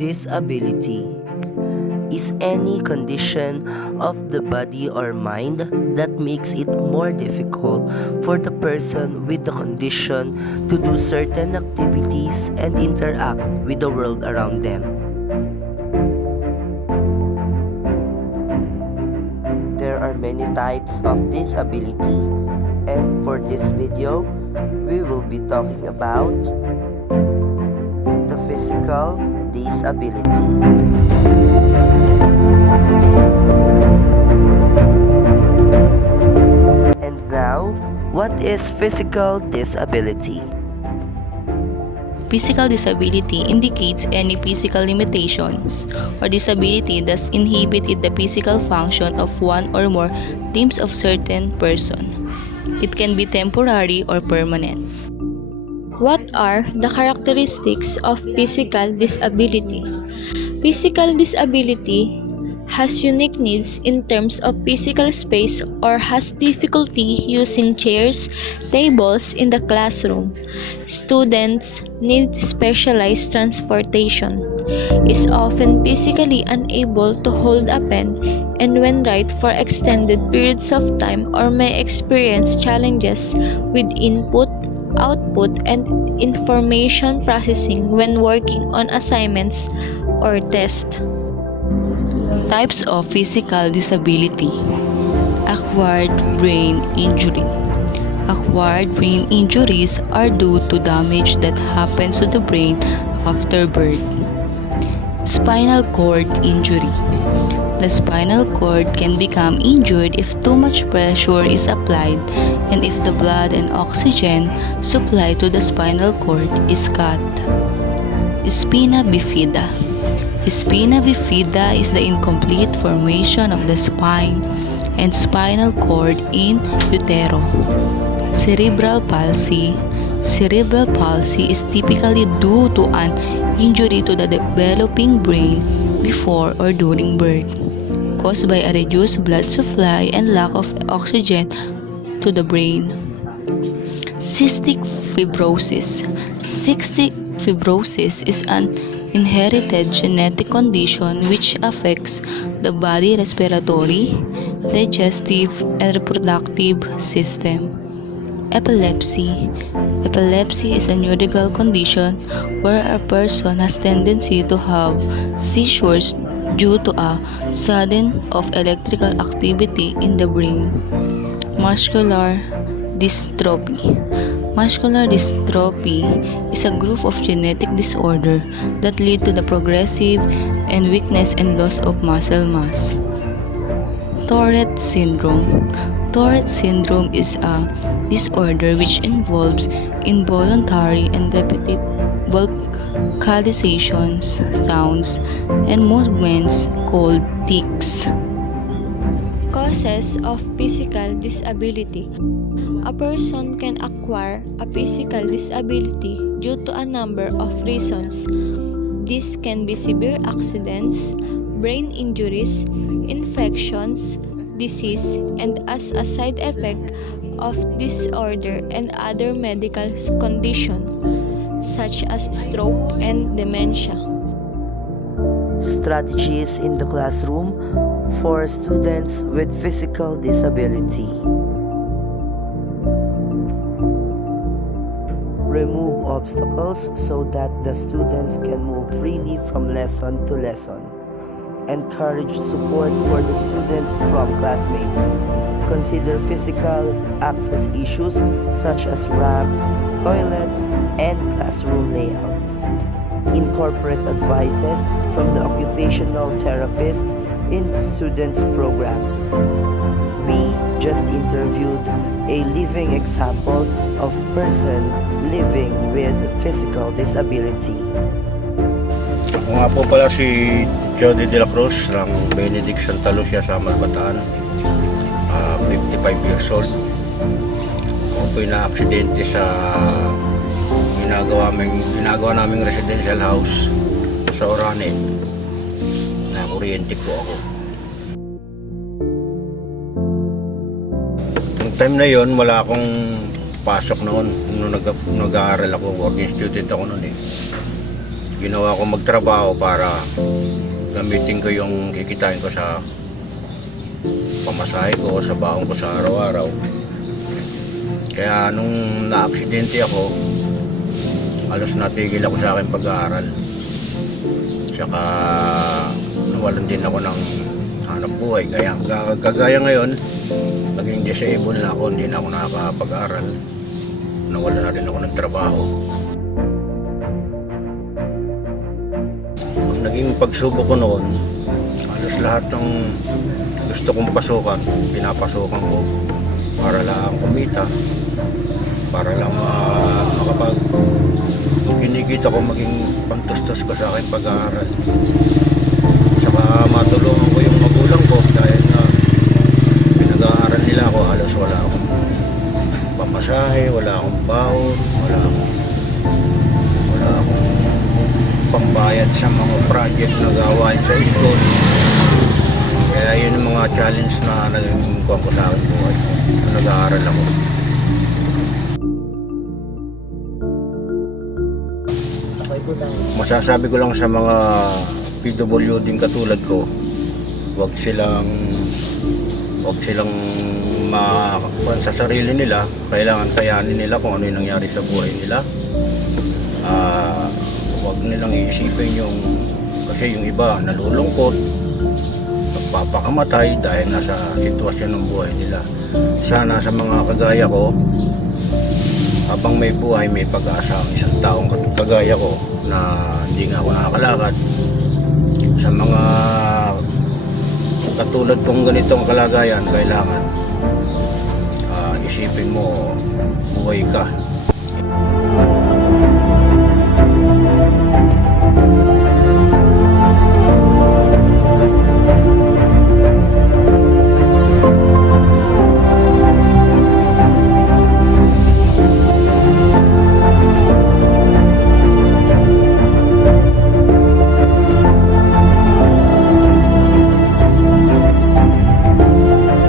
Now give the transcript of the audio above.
Disability is any condition of the body or mind that makes it more difficult for the person with the condition to do certain activities and interact with the world around them. There are many types of disability, and for this video, we will be talking about the physical disability. And now, what is physical disability? Physical disability indicates any physical limitations or disability that inhibit the physical function of one or more limbs of certain person. It can be temporary or permanent. What are the characteristics of physical disability? Physical disability has unique needs in terms of physical space or has difficulty using chairs, tables in the classroom. Students need specialized transportation, is often physically unable to hold a pen and when write for extended periods of time or may experience challenges with input, output, and information processing when working on assignments or tests. Types of physical disability. Acquired brain injury. Acquired brain injuries are due to damage that happens to the brain after birth. Spinal cord injury. The spinal cord can become injured if too much pressure is applied and if the blood and oxygen supply to the spinal cord is cut. Spina bifida. Spina bifida is the incomplete formation of the spine and spinal cord in utero. Cerebral palsy. Cerebral palsy is typically due to an injury to the developing brain before or during birth, caused by a reduced blood supply and lack of oxygen to the brain. Cystic fibrosis. Cystic fibrosis is an inherited genetic condition which affects the body respiratory, digestive, and reproductive system. Epilepsy. Epilepsy is a neurological condition where a person has tendency to have seizures due to a sudden of electrical activity in the brain. Muscular dystrophy. Muscular dystrophy is a group of genetic disorder that lead to the progressive and weakness and loss of muscle mass. Tourette syndrome. Tourette syndrome is a disorder which involves involuntary and repetitive vocalizations, sounds, and movements called tics. Causes of physical disability. A person can acquire a physical disability due to a number of reasons. This can be severe accidents, brain injuries, infections, disease, and as a side effect of disorder and other medical conditions such as stroke and dementia. Strategies in the classroom for students with physical disability. Remove obstacles so that the students can move freely from lesson to lesson. Encourage support for the student from classmates. Consider physical access issues such as ramps, toilets, and classroom layouts. Incorporate advices from the occupational therapists in the students' program. We just interviewed a living example of person living with physical disability. Ako nga po pala si Jody de la Cruz ng Benedict Santa Lucia sa Malbataan, 55 years old. Ako po'y na-aksidente sa ginagawa naming residential house sa Orane. Na-kuryente po ako. Noong time na yon, wala akong pasok noon. Nung nag-aaral ako, working student ako noon eh. ginawa ko magtrabaho para gamitin ko yung kikitain ko sa pamasahe ko, sa baon ko sa araw-araw. Kaya nung na-aksidente ako, halos natigil ako sa aking pag-aaral. Tsaka nawalan din ako ng hanap buhay. Kagaya ngayon, naging disabled na ako, hindi na ako nakakapag-aral. Nawalan na rin ako ng trabaho. Ang naging pagsubok ko noon, halos lahat ng gusto kong pasukan, pinapasukan ko para lang kumita, para lang makapag kinikita ko maging pantustos ko sa aking pag-aaral. Saka matulungan ko yung magulang ko dahil na pinag-aaral nila ako, halos wala akong pamasahe, wala akong baon, wala akong pambayad sa mga project na gawain sa school. Kaya yun yung mga challenge na naging kuwan ko sa aking buhay na nag-aaral ako. Masasabi ko lang sa mga PWD din katulad ko, huwag silang makakuan sa sarili nila. Kailangan kayanin nila kung ano yung nangyari sa buhay nila. Huwag nilang iisipin yung, kasi yung iba nalulungkot, nagpapakamatay dahil nasa sitwasyon ng buhay nila. Sana sa mga kagaya ko, habang may buhay, may pag-asa ang isang taong kagaya ko na hindi nga ako nakakalakad. Sa mga katulad kong ganitong kalagayan, kailangan isipin mo buhay ka.